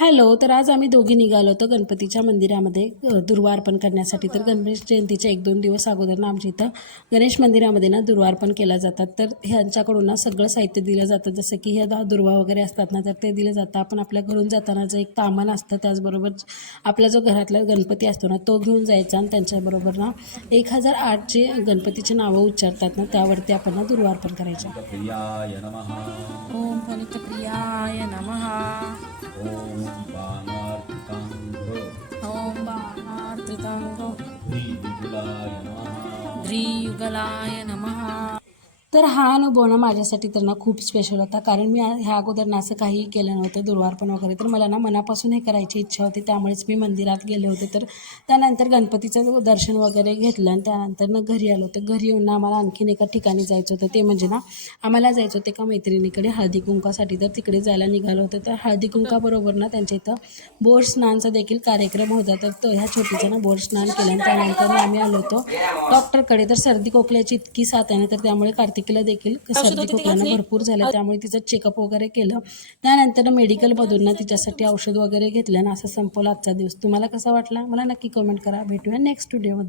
Hello. तर आज आम्ही दोघी निघालो होतो गणपतीच्या मंदिरामध्ये दुर्वा अर्पण करण्यासाठी. तर गणेश जयंतीच्या 1-2 दिवस अगोदर ना आमच्या इथं गणेश मंदिरामध्ये ना दुर्वा अर्पण केला जातात. तर ह्यांच्याकडून ना सगळं साहित्य दिलं जातं, जसं की हे दुर्वा वगैरे असतात ना, तर ते दिलं जातं. आपण आपल्या घरून जाताना जे एक तामान असतं, त्याचबरोबर आपला जो घरातला गणपती असतो ना तो घेऊन जायचा आणि त्यांच्याबरोबर ना 1008 जे गणपतीची नावं उच्चारतात ना त्यावरती आपण ना दुर्वा अर्पण करायचं. प्रियाय नमः. ओम फलितप्रियाय नमः. ओम बाणार्तिकांग. ओम बाणार्तिकांग. श्रीविपुलाय नमः. श्रीयुगलाय नमः. तर हा अनुभव ना माझ्यासाठी तर ना खूप स्पेशल होता, कारण मी ह्या अगोदर ना असं काहीही केलं नव्हतं दुर्वार्पण वगैरे. तर मला ना मनापासून हे करायची इच्छा होती, त्यामुळेच मी मंदिरात गेले होते. तर त्यानंतर गणपतीचं दर्शन वगैरे घेतलं आणि त्यानंतर ना घरी आलो. तर घरी येऊन ना आम्हाला आणखीन एका ठिकाणी जायचं होतं, ते म्हणजे ना आम्हाला जायचं होतं एका मैत्रिणीकडे हळदी कुंकासाठी. तर तिकडे जायला निघालो होतो. तर हळदी कुंकाबरोबर ना त्यांच्या इथं बोर स्नानचा देखील कार्यक्रम होता. तर तो ह्या छोटीचं ना बोर स्नान केलं आणि त्यानंतर आम्ही आलो होतो डॉक्टरकडे. तर सर्दी खोकल्याची इतकी साथ आहे ना, तर त्यामुळे कार्तिकीला देखील सर्दी खोकल्यानं भरपूर झालं, त्यामुळे तिचं चेकअप वगैरे केलं. त्यानंतर मेडिकलमधून ना तिच्यासाठी औषध वगैरे घेतलं आणि असं संपवलं आजचा दिवस. तुम्हाला कसा वाटला मला नक्की कमेंट करा. भेटूया नेक्स्ट व्हिडिओमध्ये.